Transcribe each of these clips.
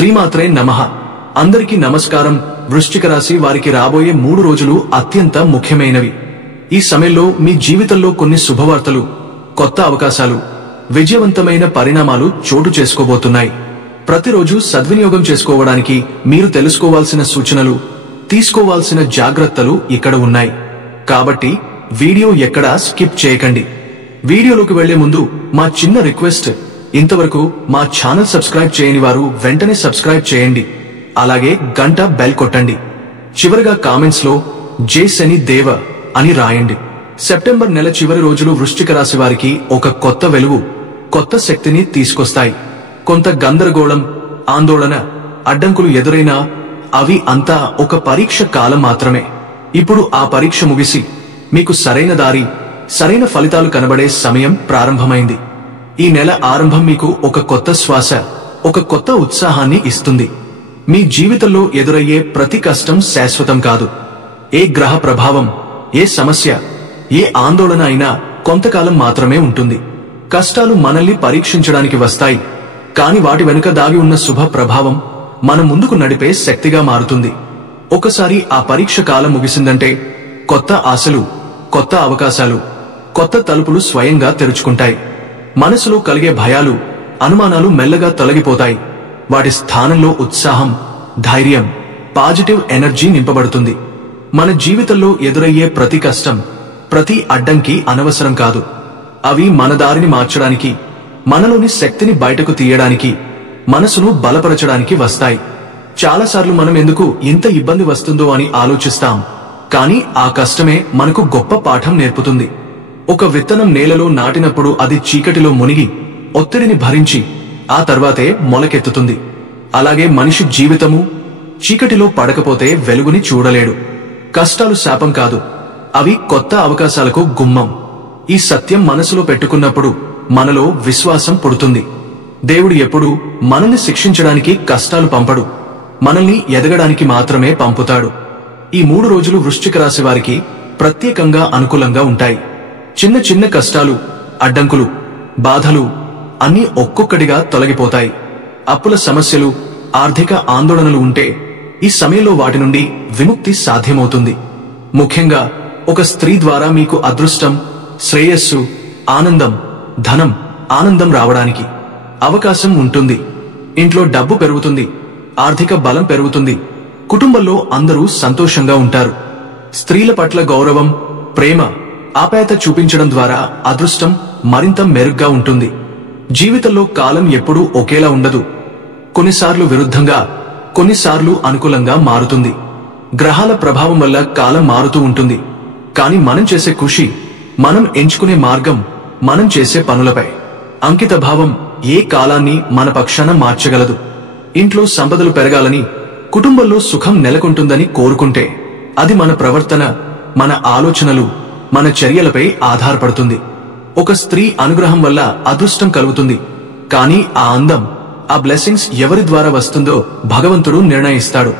శ్రీమాత్రే నమః. అందరికీ నమస్కారం. వృశ్చిక రాశి వారికి రాబోయే 3 రోజులు అత్యంత ముఖ్యమైనవి. ఈ సమయంలో మీ జీవితంలో కొన్ని శుభవార్తలు, కొత్త అవకాశాలు, విజయవంతమైన పరిణామాలు చోటు చేసుకోబోతున్నాయి. ప్రతిరోజు సద్వినియోగం చేసుకోవడానికి మీరు తెలుసుకోవాల్సిన సూచనలు, తీసుకోవాల్సిన జాగ్రత్తలు ఇక్కడ ఉన్నాయి. కాబట్టి వీడియో ఎక్కడా స్కిప్ చేయకండి. వీడియోలోకి వెళ్లే ముందు మా చిన్న రిక్వెస్ట్, ఇంతవరకు మా ఛానల్ సబ్స్క్రైబ్ చేయని వారు వెంటనే సబ్స్క్రైబ్ చేయండి. అలాగే గంట బెల్ కొట్టండి. చివరగా కామెంట్స్ లో జై శని దేవ అని రాయండి. సెప్టెంబర్ నెల చివరి రోజులు వృశ్చిక రాశి వారికి ఒక కొత్త వెలుగు, కొత్త శక్తిని తీసుకొస్తాయి. కొంత గందరగోళం, ఆందోళన, అడ్డంకులు ఎదురైనా అవి అంతా ఒక పరీక్ష కాలం మాత్రమే. ఇప్పుడు ఆ పరీక్ష ముగిసి మీకు సరైన దారి, సరైన ఫలితాలు కనబడే సమయం ప్రారంభమైంది. ఈ నెల ఆరంభం మీకు ఒక కొత్త శ్వాస, ఒక కొత్త ఉత్సాహాన్ని ఇస్తుంది. మీ జీవితంలో ఎదురయ్యే ప్రతి కష్టం శాశ్వతం కాదు. ఏ గ్రహ ప్రభావం, ఏ సమస్య, ఏ ఆందోళన అయినా కొంతకాలం మాత్రమే ఉంటుంది. కష్టాలు మనల్ని పరీక్షించడానికి వస్తాయి, కాని వాటి వెనుక దాగి ఉన్న శుభ ప్రభావం మన ముందుకు నడిపే శక్తిగా మారుతుంది. ఒకసారి ఆ పరీక్ష కాలం ముగిసిందంటే కొత్త ఆశలు, కొత్త అవకాశాలు, కొత్త తలుపులు స్వయంగా తెరుచుకుంటాయి. మనసులో కలిగే భయాలు, అనుమానాలు మెల్లగా తొలగిపోతాయి. వాటి స్థానంలో ఉత్సాహం, ధైర్యం, పాజిటివ్ ఎనర్జీ నింపబడుతుంది. మన జీవితంలో ఎదురయ్యే ప్రతి కష్టం, ప్రతి అడ్డంకి అనవసరం కాదు. అవి మన దారిని మార్చడానికి, మనలోని శక్తిని బయటకు తీయడానికి, మనసును బలపరచడానికి వస్తాయి. చాలాసార్లు మనం ఎందుకు ఇంత ఇబ్బంది వస్తుందో అని ఆలోచిస్తాం, కానీ ఆ కష్టమే మనకు గొప్ప పాఠం నేర్పుతుంది. ఒక విత్తనం నేలలో నాటినప్పుడు అది చీకటిలో మునిగి ఒత్తిడిని భరించి ఆ తర్వాతే మొలకెత్తుతుంది. అలాగే మనిషి జీవితము చీకటిలో పడకపోతే వెలుగుని చూడలేడు. కష్టాలు శాపం కాదు, అవి కొత్త అవకాశాలకు గుమ్మం. ఈ సత్యం మనసులో పెట్టుకున్నప్పుడు మనలో విశ్వాసం పుడుతుంది. దేవుడు ఎప్పుడూ మనల్ని శిక్షించడానికి కష్టాలు పంపడు, మనల్ని ఎదగడానికి మాత్రమే పంపుతాడు. ఈ 3 రోజులు వృశ్చిక రాశి వారికి ప్రత్యేకంగా అనుకూలంగా ఉంటాయి. చిన్న చిన్న కష్టాలు, అడ్డంకులు, బాధలు అన్నీ ఒక్కొక్కటిగా తొలగిపోతాయి. అప్పుల సమస్యలు, ఆర్థిక ఆందోళనలు ఉంటే ఈ సమయంలో వాటి నుండి విముక్తి సాధ్యమవుతుంది. ముఖ్యంగా ఒక స్త్రీ ద్వారా మీకు అదృష్టం, శ్రేయస్సు, ఆనందం, ధనం, ఆనందం రావడానికి అవకాశం ఉంటుంది. ఇంట్లో డబ్బు పెరుగుతుంది, ఆర్థిక బలం పెరుగుతుంది, కుటుంబంలో అందరూ సంతోషంగా ఉంటారు. స్త్రీల పట్ల గౌరవం, ప్రేమ, ఆప్యాయత చూపించడం ద్వారా అదృష్టం మరింత మెరుగ్గా ఉంటుంది. జీవితంలో కాలం ఎప్పుడూ ఒకేలా ఉండదు. కొన్నిసార్లు విరుద్ధంగా, కొన్నిసార్లు అనుకూలంగా మారుతుంది. గ్రహాల ప్రభావం వల్ల కాలం మారుతూ ఉంటుంది. కాని మనం చేసే కృషి, మనం ఎంచుకునే మార్గం, మనం చేసే పనులపై అంకిత భావం ఏ కాలాన్ని మన పక్షాన మార్చగలదు. ఇంట్లో సంపదలు పెరగాలని, కుటుంబంలో సుఖం నెలకొంటుందని కోరుకుంటే అది మన ప్రవర్తన, మన ఆలోచనలు, మన చర్యలపై ఆధారపడుతుంది. ఒక స్త్రీ అనుగ్రహం వల్ల అదృష్టం కలుగుతుంది, కానీ ఆ అందం, ఆ బ్లెస్సింగ్స్ ఎవరి ద్వారా వస్తుందో భగవంతుడు నిర్ణయిస్తాడు.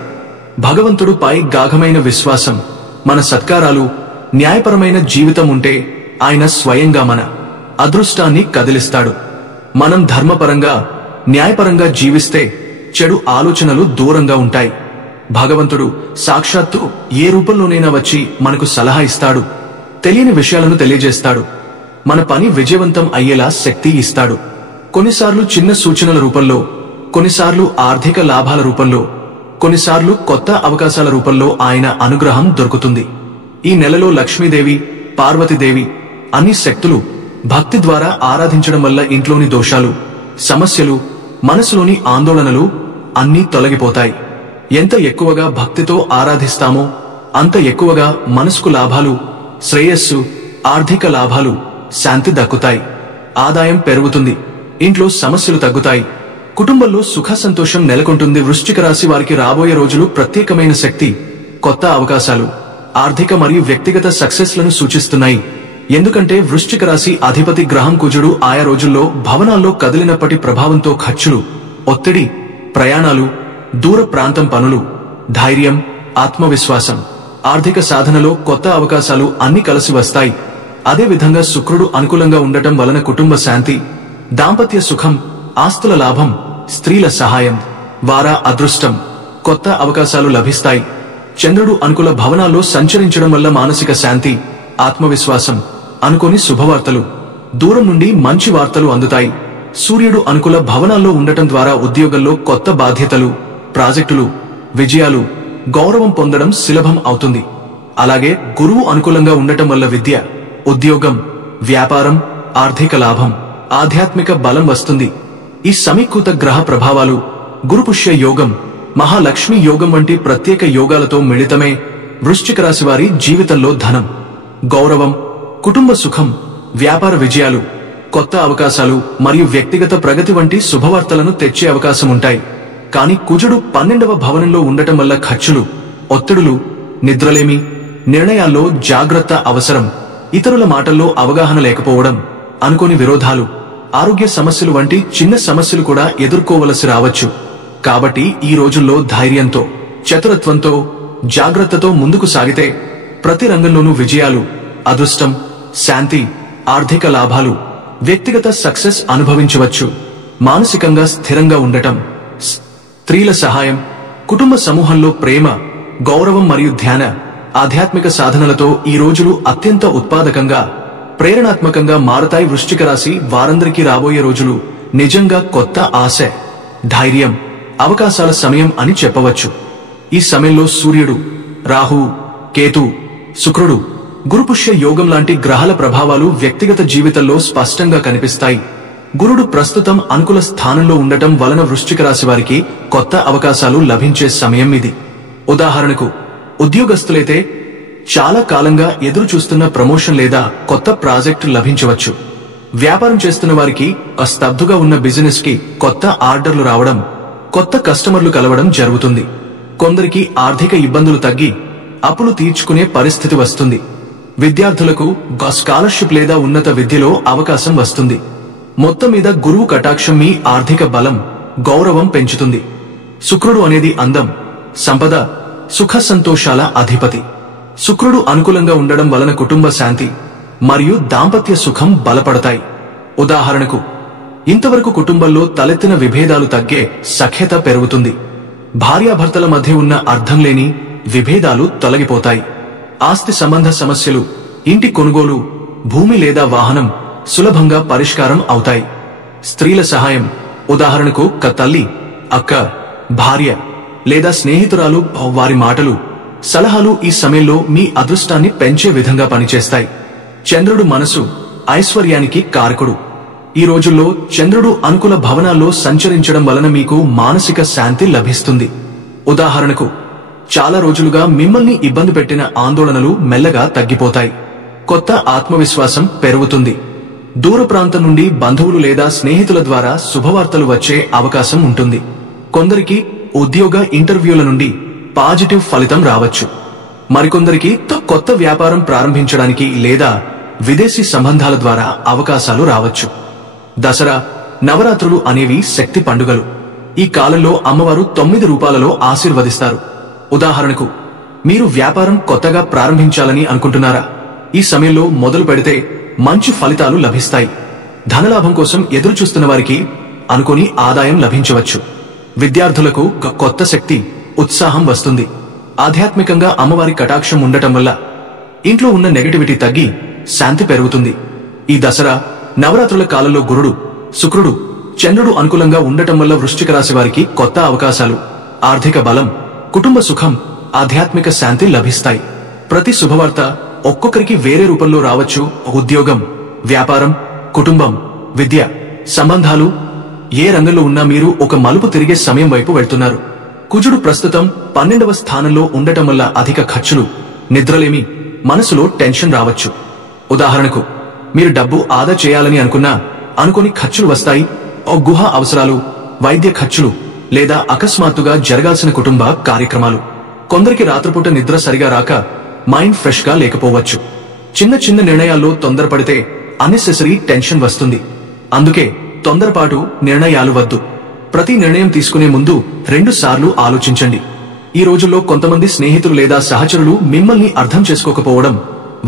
భగవంతుడు పై గాఢమైన విశ్వాసం, మన సత్కారాలు, న్యాయపరమైన జీవితం ఉంటే ఆయన స్వయంగా మన అదృష్టాన్ని కదిలిస్తాడు. మనం ధర్మపరంగా, న్యాయపరంగా జీవిస్తే చెడు ఆలోచనలు దూరంగా ఉంటాయి. భగవంతుడు సాక్షాత్తు ఏ రూపంలోనైనా వచ్చి మనకు సలహా ఇస్తాడు, తెలియని విషయాలను తెలియజేస్తాడు, మన పని విజయవంతం అయ్యేలా శక్తి ఇస్తాడు. కొన్నిసార్లు చిన్న సూచనల రూపంలో, కొన్నిసార్లు ఆర్థిక లాభాల రూపంలో, కొన్నిసార్లు కొత్త అవకాశాల రూపంలో ఆయన అనుగ్రహం దొరుకుతుంది. ఈ నెలలో లక్ష్మీదేవి, పార్వతీదేవి అన్ని శక్తులు భక్తి ద్వారా ఆరాధించడం వల్ల ఇంట్లోని దోషాలు, సమస్యలు, మనసులోని ఆందోళనలు అన్నీ తొలగిపోతాయి. ఎంత ఎక్కువగా భక్తితో ఆరాధిస్తామో అంత ఎక్కువగా మనసుకు లాభాలు, శ్రేయస్సు, ఆర్థిక లాభాలు, శాంతి దక్కుతాయి. ఆదాయం పెరుగుతుంది, ఇంట్లో సమస్యలు తగ్గుతాయి, కుటుంబంలో సుఖ సంతోషం నెలకొంటుంది. వృశ్చిక రాశి వారికి రాబోయే రోజులు ప్రత్యేకమైన శక్తి, కొత్త అవకాశాలు, ఆర్థిక మరియు వ్యక్తిగత సక్సెస్ లను సూచిస్తున్నాయి. ఎందుకంటే వృశ్చిక రాశి అధిపతి గ్రహం కుజుడు ఆయా రోజుల్లో భవనాల్లో కదిలినప్పటి ప్రభావంతో ఖర్చులు, ఒత్తిడి, ప్రయాణాలు, దూర ప్రాంతం పనులు, ధైర్యం, ఆత్మవిశ్వాసం, ఆర్థిక సాధనలో కొత్త అవకాశాలు అన్ని కలిసి వస్తాయి. అదేవిధంగా శుక్రుడు అనుకూలంగా ఉండటం వలన కుటుంబ శాంతి, దాంపత్య సుఖం, ఆస్తుల లాభం, స్త్రీల సహాయం, వారా అదృష్టం, కొత్త అవకాశాలు లభిస్తాయి. చంద్రుడు అనుకూల భవనాల్లో సంచరించడం వల్ల మానసిక శాంతి, ఆత్మవిశ్వాసం, అనుకోని శుభవార్తలు, దూరం నుండి మంచి వార్తలు అందుతాయి. సూర్యుడు అనుకూల భవనాల్లో ఉండటం ద్వారా ఉద్యోగంలో కొత్త బాధ్యతలు, ప్రాజెక్టులు, విజయాలు, గౌరవం పొందడం సులభం అవుతుంది. అలాగే గురువు అనుకూలంగా ఉండటం వల్ల విద్య, ఉద్యోగం, వ్యాపారం, ఆర్థిక లాభం, ఆధ్యాత్మిక బలం వస్తుంది. ఈ సమీకృత గ్రహ ప్రభావాలు గురుపుష్య యోగం, మహాలక్ష్మి యోగం వంటి ప్రత్యేక యోగాలతో మిళితమే వృశ్చిక రాశి వారి జీవితంలో ధనం, గౌరవం, కుటుంబ సుఖం, వ్యాపార విజయాలు, కొత్త అవకాశాలు మరియు వ్యక్తిగత ప్రగతి వంటి శుభవార్తలను తెచ్చే అవకాశం ఉంటాయి. కానీ కుజుడు 12వ భవనంలో ఉండటం వల్ల ఖర్చులు, ఒత్తిడులు, నిద్రలేమి, నిర్ణయాల్లో జాగ్రత్త అవసరం, ఇతరుల మాటల్లో అవగాహన లేకపోవడం, అనుకోని విరోధాలు, ఆరోగ్య సమస్యలు వంటి చిన్న సమస్యలు కూడా ఎదుర్కోవలసి రావచ్చు. కాబట్టి ఈ రోజుల్లో ధైర్యంతో, చతురత్వంతో, జాగ్రత్తతో ముందుకు సాగితే ప్రతి రంగంలోనూ విజయాలు, అదృష్టం, శాంతి, ఆర్థిక లాభాలు, వ్యక్తిగత సక్సెస్ అనుభవించవచ్చు. మానసికంగా స్థిరంగా ఉండటం, స్త్రీల సహాయం, కుటుంబ సమూహంలో ప్రేమ, గౌరవం మరియు ధ్యాన, ఆధ్యాత్మిక సాధనలతో ఈ రోజులు అత్యంత ఉత్పాదకంగా, ప్రేరణాత్మకంగా మారతాయి. వృశ్చిక రాశి వారందరికీ రాబోయే రోజులు నిజంగా కొత్త ఆశ, ధైర్యం, అవకాశాల సమయం అని చెప్పవచ్చు. ఈ సమయంలో సూర్యుడు, రాహు, కేతు, శుక్రుడు, గురుపుష్య యోగం లాంటి గ్రహాల ప్రభావాలు వ్యక్తిగత జీవితంలో స్పష్టంగా కనిపిస్తాయి. గురుడు ప్రస్తుతం అనుకూల స్థానంలో ఉండటం వలన వృశ్చిక రాశి వారికి కొత్త అవకాశాలు లభించే సమయం ఇది. ఉదాహరణకు ఉద్యోగస్తులైతే చాలా కాలంగా ఎదురు చూస్తున్న ప్రమోషన్ లేదా కొత్త ప్రాజెక్టు లభించవచ్చు. వ్యాపారం చేస్తున్న వారికి స్తబ్దుగా ఉన్న బిజినెస్ కి కొత్త ఆర్డర్లు రావడం, కొత్త కస్టమర్లు కలవడం జరుగుతుంది. కొందరికి ఆర్థిక ఇబ్బందులు తగ్గి అప్పులు తీర్చుకునే పరిస్థితి వస్తుంది. విద్యార్థులకు స్కాలర్షిప్ లేదా ఉన్నత విద్యలో అవకాశం వస్తుంది. మొత్తం మీద గురువు కటాక్షం మీ ఆర్థిక బలం, గౌరవం పెంచుతుంది. శుక్రుడు అనేది అందం, సంపద, సుఖ సంతోషాల అధిపతి. శుక్రుడు అనుకూలంగా ఉండడం వలన కుటుంబ శాంతి మరియు దాంపత్య సుఖం బలపడతాయి. ఉదాహరణకు ఇంతవరకు కుటుంబంలో తలెత్తిన విభేదాలు తగ్గే సఖ్యత పెరుగుతుంది. భార్యాభర్తల మధ్య ఉన్న అర్థం లేని విభేదాలు తొలగిపోతాయి. ఆస్తి సంబంధ సమస్యలు, ఇంటి కొనుగోలు, భూమి లేదా వాహనం సులభంగా పరిష్కారం అవుతాయి. స్త్రీల సహాయం, ఉదాహరణకు తల్లి, అక్క, భార్య లేదా స్నేహితురాలు వారి మాటలు, సలహాలు ఈ సమయంలో మీ అదృష్టాన్ని పెంచే విధంగా పనిచేస్తాయి. చంద్రుడు మనసు, ఐశ్వర్యానికి కారకుడు. ఈ రోజుల్లో చంద్రుడు అనుకూల భవనాల్లో సంచరించడం వలన మీకు మానసిక శాంతి లభిస్తుంది. ఉదాహరణకు చాలా రోజులుగా మిమ్మల్ని ఇబ్బంది పెట్టిన ఆందోళనలు మెల్లగా తగ్గిపోతాయి. కొత్త ఆత్మవిశ్వాసం పెరుగుతుంది. దూర ప్రాంతం నుండి బంధువులు లేదా స్నేహితుల ద్వారా శుభవార్తలు వచ్చే అవకాశం ఉంటుంది. కొందరికి ఉద్యోగ ఇంటర్వ్యూల నుండి పాజిటివ్ ఫలితం రావచ్చు. మరికొందరికి కొత్త వ్యాపారం ప్రారంభించడానికి లేదా విదేశీ సంబంధాల ద్వారా అవకాశాలు రావచ్చు. దసరా, నవరాత్రులు అనేవి శక్తి పండుగలు. ఈ కాలంలో అమ్మవారు 9 రూపాలలో ఆశీర్వదిస్తారు. ఉదాహరణకు మీరు వ్యాపారం కొత్తగా ప్రారంభించాలని అనుకుంటున్నారా? ఈ సమయంలో మొదలు పెడితే మంచి ఫలితాలు లభిస్తాయి. ధనలాభం కోసం ఎదురు చూస్తున్న వారికి అనుకోని ఆదాయం లభించవచ్చు. విద్యార్థులకు కొత్త శక్తి, ఉత్సాహం వస్తుంది. ఆధ్యాత్మికంగా అమ్మవారి కటాక్షం ఉండటం వల్ల ఇంట్లో ఉన్న నెగటివిటీ తగ్గి శాంతి పెరుగుతుంది. ఈ దసరా, నవరాత్రుల కాలంలో గురుడు, శుక్రుడు, చంద్రుడు అనుకూలంగా ఉండటం వల్ల వృశ్చిక రాశి వారికి కొత్త అవకాశాలు, ఆర్థిక బలం, కుటుంబ సుఖం, ఆధ్యాత్మిక శాంతి లభిస్తాయి. ప్రతి శుభవార్త ఒక్కొక్కరికి వేరే రూపంలో రావచ్చు. ఉద్యోగం, వ్యాపారం, కుటుంబం, విద్య, సంబంధాలు, ఏ రంగంలో ఉన్నా మీరు ఒక మలుపు తిరిగే సమయం వైపు వెళ్తున్నారు. కుజుడు ప్రస్తుతం 12వ స్థానంలో ఉండటం వల్ల అధిక ఖర్చులు, నిద్రలేమి, మనసులో టెన్షన్ రావచ్చు. ఉదాహరణకు మీరు డబ్బు ఆదా చేయాలని అనుకున్నా అనుకోని ఖర్చులు వస్తాయి. గుహ అవసరాలు, వైద్య ఖర్చులు లేదా అకస్మాత్తుగా జరగాల్సిన కుటుంబ కార్యక్రమాలు. కొందరికి రాత్రిపూట నిద్ర సరిగా రాక మైండ్ ఫ్రెష్ గా లేకపోవచ్చు. చిన్న చిన్న నిర్ణయాల్లో తొందరపడితే అన్నెసెసరీ టెన్షన్ వస్తుంది. అందుకే తొందరపాటు నిర్ణయాలు వద్దు. ప్రతి నిర్ణయం తీసుకునే ముందు 2 సార్లు ఆలోచించండి. ఈ రోజుల్లో కొంతమంది స్నేహితులు లేదా సహచరులు మిమ్మల్ని అర్థం చేసుకోకపోవడం,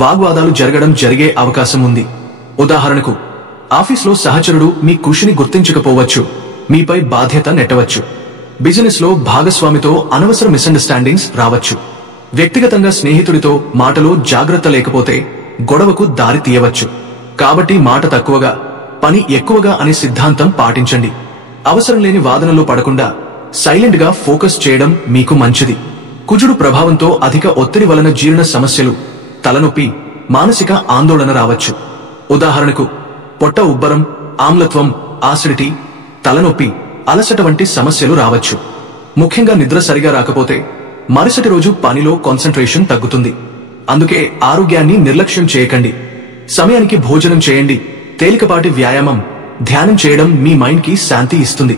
వాగ్వాదాలు జరగడం జరిగే అవకాశం ఉంది. ఉదాహరణకు ఆఫీస్లో సహచరుడు మీ కృషిని గుర్తించకపోవచ్చు, మీపై బాధ్యత నెట్టవచ్చు. బిజినెస్ లో భాగస్వామితో అనవసర మిస్అండర్స్టాండింగ్స్ రావచ్చు. వ్యక్తిగతంగా స్నేహితుడితో మాటలో జాగ్రత్త లేకపోతే గొడవకు దారి తీయవచ్చు. కాబట్టి మాట తక్కువగా పని ఎక్కువగా అనే సిద్ధాంతం పాటించండి. అవసరం లేని వాదనలో పడకుండా సైలెంట్ గా ఫోకస్ చేయడం మీకు మంచిది. కుజుడు ప్రభావంతో అధిక ఒత్తిడి వలన జీర్ణ సమస్యలు, తలనొప్పి, మానసిక ఆందోళన రావచ్చు. ఉదాహరణకు పొట్ట ఉబ్బరం, ఆమ్లత్వం, ఆసిడిటీ, తలనొప్పి, అలసట వంటి సమస్యలు రావచ్చు. ముఖ్యంగా నిద్ర సరిగా రాకపోతే మరుసటి రోజు పనిలో కాన్సంట్రేషన్ తగ్గుతుంది. అందుకే ఆరోగ్యాన్ని నిర్లక్ష్యం చేయకండి. సమయానికి భోజనం చేయండి. తేలికపాటి వ్యాయామం, ధ్యానం చేయడం మీ మైండ్ కి శాంతి ఇస్తుంది.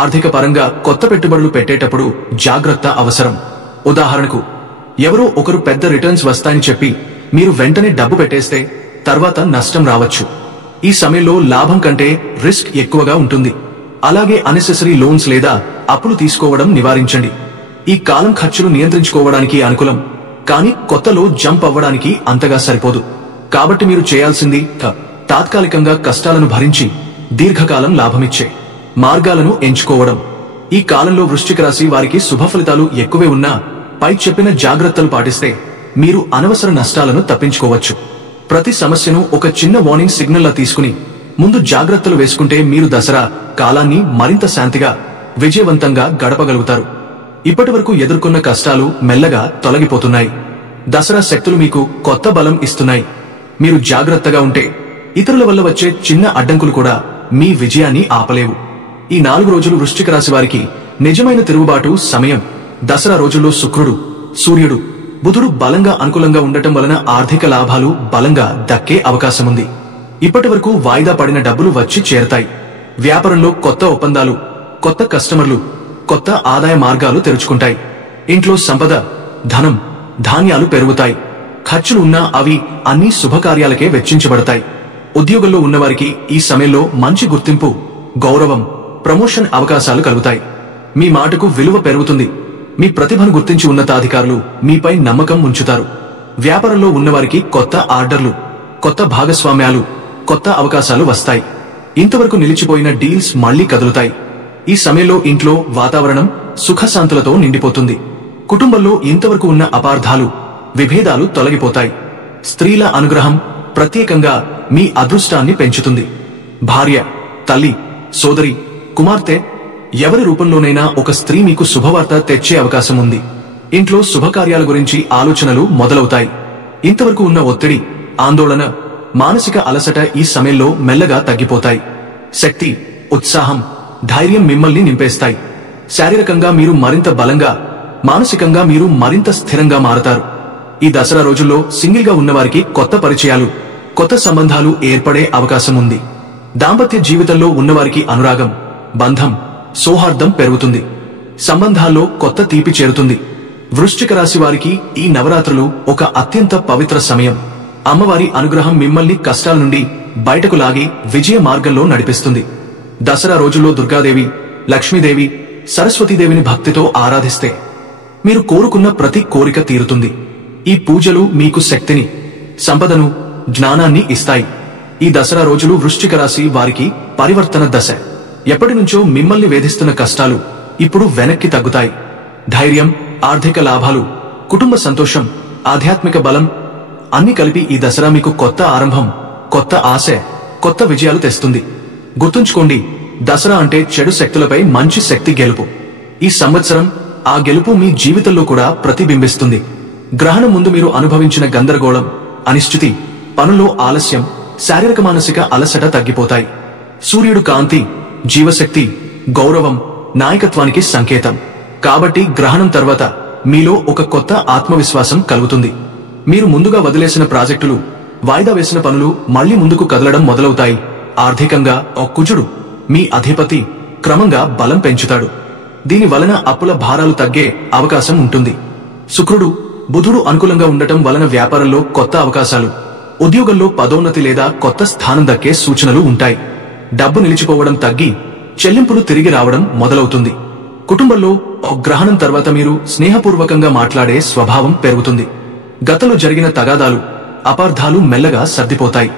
ఆర్థిక పరంగా కొత్త పెట్టుబడులు పెట్టేటప్పుడు జాగ్రత్త అవసరం. ఉదాహరణకు ఎవరో ఒకరు పెద్ద రిటర్న్స్ వస్తాయని చెప్పి మీరు వెంటనే డబ్బు పెట్టేస్తే తర్వాత నష్టం రావచ్చు. ఈ సమయంలో లాభం కంటే రిస్క్ ఎక్కువగా ఉంటుంది. అలాగే అన్నెసెసరీ లోన్స్ లేదా అప్పులు తీసుకోవడం నివారించండి. ఈ కాలం ఖర్చులు నియంత్రించుకోవడానికి అనుకూలం, కానీ కొత్తలో జంప్ అవ్వడానికి అంతగా సరిపోదు. కాబట్టి మీరు చేయాల్సింది తాత్కాలికంగా కష్టాలను భరించి దీర్ఘకాలం లాభమిచ్చే మార్గాలను ఎంచుకోవడం. ఈ కాలంలో వృశ్చిక రాశి వారికి శుభ ఫలితాలు ఎక్కువే ఉన్నా పై చెప్పిన జాగ్రత్తలు పాటిస్తే మీరు అనవసర నష్టాలను తప్పించుకోవచ్చు. ప్రతి సమస్యను ఒక చిన్న వార్నింగ్ సిగ్నల్ లా తీసుకుని ముందు జాగ్రత్తలు వేసుకుంటే మీరు దసరా కాలాన్ని మరింత శాంతిగా, విజయవంతంగా గడపగలుగుతారు. ఇప్పటివరకు ఎదుర్కొన్న కష్టాలు మెల్లగా తొలగిపోతున్నాయి. దసరా శక్తులు మీకు కొత్త బలం ఇస్తున్నాయి. మీరు జాగ్రత్తగా ఉంటే ఇతరుల వల్ల వచ్చే చిన్న అడ్డంకులు కూడా మీ విజయాన్ని ఆపలేవు. ఈ 4 రోజులు వృశ్చిక రాశి వారికి నిజమైన తిరుగుబాటు సమయం. దసరా రోజుల్లో శుక్రుడు, సూర్యుడు, బుధుడు బలంగా అనుకూలంగా ఉండటం వలన ఆర్థిక లాభాలు బలంగా దక్కే అవకాశముంది. ఇప్పటి వరకు వాయిదా పడిన డబ్బులు వచ్చి చేరతాయి. వ్యాపారంలో కొత్త ఒప్పందాలు, కొత్త కస్టమర్లు, కొత్త ఆదాయ మార్గాలు తెరుచుకుంటాయి. ఇంట్లో సంపద, ధనం, ధాన్యాలు పెరుగుతాయి. ఖర్చులు ఉన్నా అవి అన్ని శుభకార్యాలకే వెచ్చించబడతాయి. ఉద్యోగంలో ఉన్నవారికి ఈ సమయంలో మంచి గుర్తింపు, గౌరవం, ప్రమోషన్ అవకాశాలు కలుగుతాయి. మీ మాటకు విలువ పెరుగుతుంది. మీ ప్రతిభను గుర్తించి ఉన్నతాధికారులు మీపై నమ్మకం ఉంచుతారు. వ్యాపారంలో ఉన్నవారికి కొత్త ఆర్డర్లు, కొత్త భాగస్వామ్యాలు, కొత్త అవకాశాలు వస్తాయి. ఇంతవరకు నిలిచిపోయిన డీల్స్ మళ్లీ కదులుతాయి. ఈ సమయంలో ఇంట్లో వాతావరణం సుఖశాంతులతో నిండిపోతుంది. కుటుంబంలో ఇంతవరకు ఉన్న అపార్థాలు, విభేదాలు తొలగిపోతాయి. స్త్రీల అనుగ్రహం ప్రత్యేకంగా మీ అదృష్టాన్ని పెంచుతుంది. భార్య, తల్లి, సోదరి, కుమార్తె ఎవరి రూపంలోనైనా ఒక స్త్రీ మీకు శుభవార్త తెచ్చే అవకాశం ఉంది. ఇంట్లో శుభకార్యాల గురించి ఆలోచనలు మొదలవుతాయి. ఇంతవరకు ఉన్న ఒత్తిడి, ఆందోళన, మానసిక అలసట ఈ సమయంలో మెల్లగా తగ్గిపోతాయి. శక్తి, ఉత్సాహం, ధైర్యం మిమ్మల్ని నింపేస్తాయి. శారీరకంగా మీరు మరింత బలంగా, మానసికంగా మీరు మరింత స్థిరంగా మారతారు. ఈ దసరా రోజుల్లో సింగిల్ గా ఉన్నవారికి కొత్త పరిచయాలు, కొత్త సంబంధాలు ఏర్పడే అవకాశం ఉంది. దాంపత్య జీవితంలో ఉన్నవారికి అనురాగం, బంధం, సౌహార్దం పెరుగుతుంది. సంబంధాల్లో కొత్త తీపి చేరుతుంది. వృశ్చిక రాశి వారికి ఈ నవరాత్రులు ఒక అత్యంత పవిత్ర సమయం. అమ్మవారి అనుగ్రహం మిమ్మల్ని కష్టాల నుండి బయటకు లాగి విజయ మార్గంలో నడిపిస్తుంది. దసరా రోజుల్లో దుర్గాదేవి, లక్ష్మీదేవి, సరస్వతీదేవిని భక్తితో ఆరాధిస్తే మీరు కోరుకున్న ప్రతి కోరిక తీరుతుంది. ఈ పూజలు మీకు శక్తిని, సంపదను, జ్ఞానాన్ని ఇస్తాయి. ఈ దసరా రోజులు వృశ్చిక రాశి వారికి పరివర్తన దశ. ఎప్పటినుంచో మిమ్మల్ని వేధిస్తున్న కష్టాలు ఇప్పుడు వెనక్కి తగ్గుతాయి. ధైర్యం, ఆర్థిక లాభాలు, కుటుంబ సంతోషం, ఆధ్యాత్మిక బలం అన్ని కలిపి ఈ దసరా మీకు కొత్త ఆరంభం, కొత్త ఆశ, కొత్త విజయాలు తెస్తుంది. గుర్తుంచుకోండి, దసరా అంటే చెడు శక్తులపై మంచి శక్తి గెలుపు. ఈ సంవత్సరం ఆ గెలుపు మీ జీవితంలో కూడా ప్రతిబింబిస్తుంది. గ్రహణం ముందు మీరు అనుభవించిన గందరగోళం, అనిశ్చితి, పనుల్లో ఆలస్యం, శారీరక మానసిక అలసట తగ్గిపోతాయి. సూర్యుడు కాంతి, జీవశక్తి, గౌరవం, నాయకత్వానికి సంకేతం. కాబట్టి గ్రహణం తర్వాత మీలో ఒక కొత్త ఆత్మవిశ్వాసం కలుగుతుంది. మీరు ముందుగా వదిలేసిన ప్రాజెక్టులు, వాయిదా వేసిన పనులు మళ్లీ ముందుకు కదలడం మొదలవుతాయి. ఆర్థికంగా కుజుడు, మీ అధిపతి, క్రమంగా బలం పెంచుతాడు. దీని వలన అప్పుల భారాలు తగ్గే అవకాశం ఉంటుంది. శుక్రుడు, బుధుడు అనుకూలంగా ఉండటం వలన వ్యాపారంలో కొత్త అవకాశాలు, ఉద్యోగంలో పదోన్నతి లేదా కొత్త స్థానం దక్కే సూచనలు ఉంటాయి. డబ్బు నిలిచిపోవడం తగ్గి చెల్లింపులు తిరిగి రావడం మొదలవుతుంది. కుటుంబంలో గ్రహణం తర్వాత మీరు స్నేహపూర్వకంగా మాట్లాడే స్వభావం పెరుగుతుంది. గతంలో జరిగిన తగాదాలు, అపార్థాలు మెల్లగా సర్దిపోతాయి.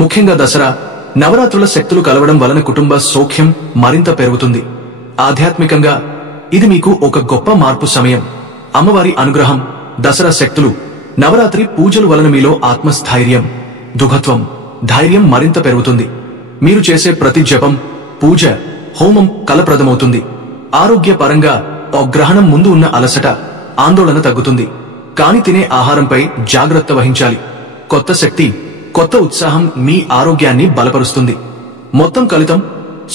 ముఖ్యంగా దసరా, నవరాత్రుల శక్తులు కలవడం వలన కుటుంబ సౌఖ్యం మరింత పెరుగుతుంది. ఆధ్యాత్మికంగా ఇది మీకు ఒక గొప్ప మార్పు సమయం. అమ్మవారి అనుగ్రహం, దసరా శక్తులు, నవరాత్రి పూజలు వలన మీలో ఆత్మస్థైర్యం, దృఢత్వం, ధైర్యం మరింత పెరుగుతుంది. మీరు చేసే ప్రతి జపం, పూజ, హోమం ఫలప్రదమవుతుంది. ఆరోగ్యపరంగా గ్రహణం ముందు ఉన్న అలసట, ఆందోళన తగ్గుతుంది. కాని తినే ఆహారంపై జాగ్రత్త వహించాలి. కొత్త శక్తి, కొత్త ఉత్సాహం మీ ఆరోగ్యాన్ని బలపరుస్తుంది. మొత్తం ఫలితం: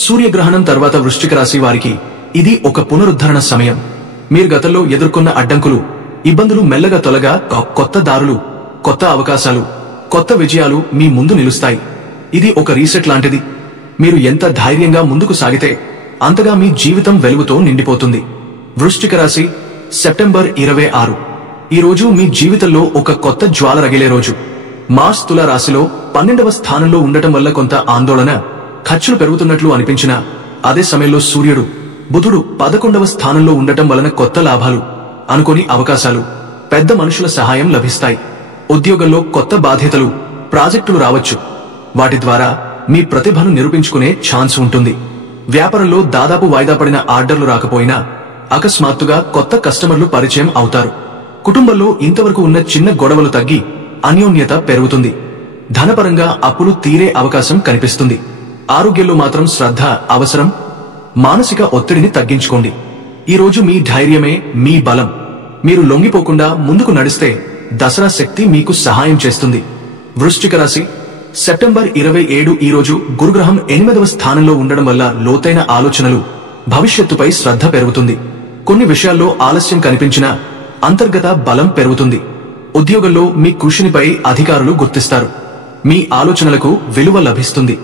సూర్యగ్రహణం తర్వాత వృశ్చిక రాశి వారికి ఇది ఒక పునరుద్ధరణ సమయం. మీరు గతంలో ఎదుర్కొన్న అడ్డంకులు, ఇబ్బందులు మెల్లగా తొలగా కొత్త దారులు, కొత్త అవకాశాలు, కొత్త విజయాలు మీ ముందు నిలుస్తాయి. ఇది ఒక రీసెట్ లాంటిది. మీరు ఎంత ధైర్యంగా ముందుకు సాగితే అంతగా మీ జీవితం వెలుగుతో నిండిపోతుంది. వృశ్చిక రాశి, సెప్టెంబర్ 26. ఈ రోజు మీ జీవితంలో ఒక కొత్త జ్వాల రగిలే రోజు. మార్స్ తుల రాశిలో 12వ స్థానంలో ఉండటం వల్ల కొంత ఆందోళన, ఖర్చులు పెరుగుతున్నట్లు అనిపించినా, అదే సమయంలో సూర్యుడు, బుధుడు 11వ స్థానంలో ఉండటం వలన కొత్త లాభాలు, అనుకోని అవకాశాలు, పెద్ద మనుషుల సహాయం లభిస్తాయి. ఉద్యోగంలో కొత్త బాధ్యతలు, ప్రాజెక్టులు రావచ్చు. వాటి ద్వారా మీ ప్రతిభను నిరూపించుకునే ఛాన్స్ ఉంటుంది. వ్యాపారంలో దాదాపు వాయిదా పడిన ఆర్డర్లు రాకపోయినా అకస్మాత్తుగా కొత్త కస్టమర్లు పరిచయం అవుతారు. కుటుంబంలో ఇంతవరకు ఉన్న చిన్న గొడవలు తగ్గి అన్యోన్యత పెరుగుతుంది. ధనపరంగా అప్పులు తీరే అవకాశం కనిపిస్తుంది. ఆరోగ్యంలో మాత్రం శ్రద్ధ అవసరం. మానసిక ఒత్తిడిని తగ్గించుకోండి. ఈ రోజు మీ ధైర్యమే మీ బలం. మీరు లొంగిపోకుండా ముందుకు నడిస్తే దసరా శక్తి మీకు సహాయం చేస్తుంది. వృశ్చిక రాశి, సెప్టెంబర్ 27. ఈ రోజు గురుగ్రహం 8వ స్థానంలో ఉండడం వల్ల లోతైన ఆలోచనలు, భవిష్యత్తుపై శ్రద్ధ పెరుగుతుంది. కొన్ని విషయాల్లో ఆలస్యం కనిపించినా అంతర్గత బలం పెరుగుతుంది. ఉద్యోగంలో మీ కృషినిపై అధికారులు గుర్తిస్తారు. మీ ఆలోచనలకు విలువ లభిస్తుంది.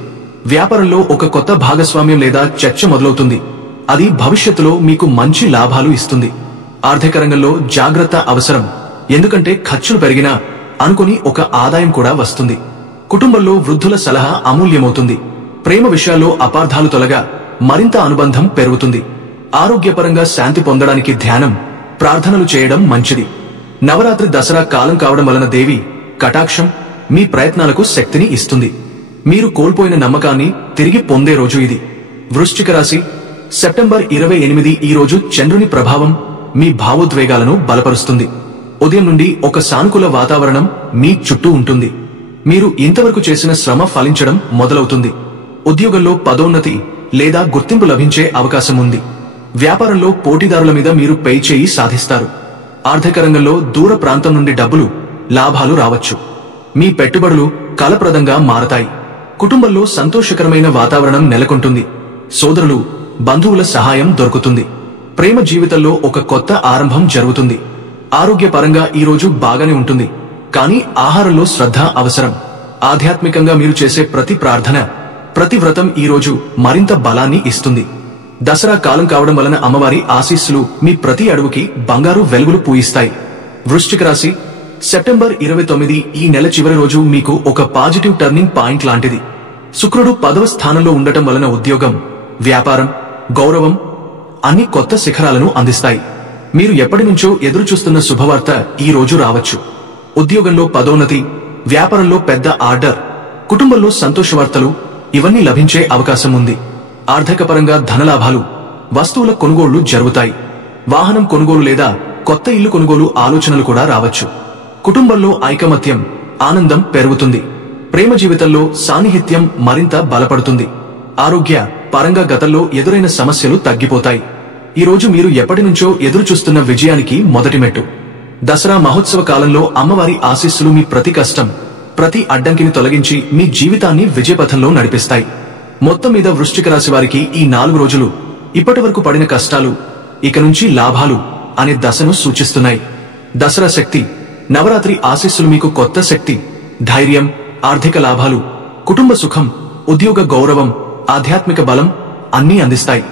వ్యాపారంలో ఒక కొత్త భాగస్వామ్యం లేదా చర్చ మొదలవుతుంది. అది భవిష్యత్తులో మీకు మంచి లాభాలు ఇస్తుంది. ఆర్థిక రంగంలో జాగ్రత్త అవసరం. ఎందుకంటే ఖర్చులు పెరిగినా అనుకుని ఒక ఆదాయం కూడా వస్తుంది. కుటుంబంలో వృద్ధుల సలహా అమూల్యమవుతుంది. ప్రేమ విషయాల్లో అపార్థాలు తొలగా మరింత అనుబంధం పెరుగుతుంది. ఆరోగ్యపరంగా శాంతి పొందడానికి ధ్యానం, ప్రార్థనలు చేయడం మంచిది. నవరాత్రి దసరా కాలం కావడం వలన దేవి కటాక్షం మీ ప్రయత్నాలకు శక్తిని ఇస్తుంది. మీరు కోల్పోయిన నమ్మకాన్ని తిరిగి పొందే రోజు ఇది. వృశ్చిక రాశి, సెప్టెంబర్ 28. ఈ రోజు చంద్రుని ప్రభావం మీ భావోద్వేగాలను బలపరుస్తుంది. ఉదయం నుండి ఒక సానుకూల వాతావరణం మీ చుట్టూ ఉంటుంది. మీరు ఇంతవరకు చేసిన శ్రమ ఫలించడం మొదలవుతుంది. ఉద్యోగంలో పదోన్నతి లేదా గుర్తింపు లభించే అవకాశం ఉంది. వ్యాపారంలో పోటీదారుల మీద మీరు పై చేయి సాధిస్తారు. ఆర్థిక రంగంలో దూర ప్రాంతం నుండి డబ్బులు, లాభాలు రావచ్చు. మీ పెట్టుబడులు ఫలప్రదంగా మారతాయి. కుటుంబంలో సంతోషకరమైన వాతావరణం నెలకొంటుంది. సోదరులు, బంధువుల సహాయం దొరుకుతుంది. ప్రేమ జీవితంలో ఒక కొత్త ఆరంభం జరుగుతుంది. ఆరోగ్యపరంగా ఈ రోజు బాగానే ఉంటుంది. కానీ ఆహారంలో శ్రద్ధ అవసరం. ఆధ్యాత్మికంగా మీరు చేసే ప్రతి ప్రార్థన, ప్రతి వ్రతం ఈ రోజు మరింత బలాన్ని ఇస్తుంది. దసరా కాలం కావడం వలన అమ్మవారి ఆశీస్సులు మీ ప్రతి అడుగుకి బంగారు వెలుగులు పూయిస్తాయి. వృశ్చిక రాశి, సెప్టెంబర్ 29. ఈ నెల చివరి రోజు మీకు ఒక పాజిటివ్ టర్నింగ్ పాయింట్ లాంటిది. శుక్రుడు 10వ స్థానంలో ఉండటం వలన ఉద్యోగం, వ్యాపారం, గౌరవం అన్ని కొత్త శిఖరాలను అందిస్తాయి. మీరు ఎప్పటి నుంచో ఎదురు చూస్తున్న శుభవార్త ఈ రోజు రావచ్చు. ఉద్యోగంలో పదోన్నతి, వ్యాపారంలో పెద్ద ఆర్డర్, కుటుంబంలో సంతోషవార్తలు ఇవన్నీ లభించే అవకాశం ఉంది. ఆర్థికపరంగా ధనలాభాలు, వస్తువుల కొనుగోళ్లు జరుగుతాయి. వాహనం కొనుగోలు లేదా కొత్త ఇల్లు కొనుగోలు ఆలోచనలు కూడా రావచ్చు. కుటుంబంలో ఐకమత్యం, ఆనందం పెరుగుతుంది. ప్రేమ జీవితంలో సాన్నిహిత్యం మరింత బలపడుతుంది. ఆరోగ్య పరంగా గతంలో ఎదురైన సమస్యలు తగ్గిపోతాయి. ఈ రోజు మీరు ఎప్పటి నుంచో ఎదురు చూస్తున్న విజయానికి మొదటి మెట్టు. దసరా మహోత్సవ కాలంలో అమ్మవారి ఆశీస్సులు మీ ప్రతి కష్టం, ప్రతి అడ్డంకిని తొలగించి మీ జీవితాన్ని విజయపథంలో నడిపిస్తాయి. మొత్తం మీద వృశ్చిక రాశి వారికి ఈ 4 రోజులు ఇప్పటివరకు పడిన కష్టాలు ఇక నుంచి లాభాలు అనే దశను సూచిస్తున్నాయి. దసరా శక్తి, నవరాత్రి ఆశీస్సులు మీకు కొత్త శక్తి, ధైర్యం, ఆర్థిక లాభాలు, కుటుంబ సుఖం, ఉద్యోగ గౌరవం, ఆధ్యాత్మిక బలం అన్నీ అందిస్తాయి.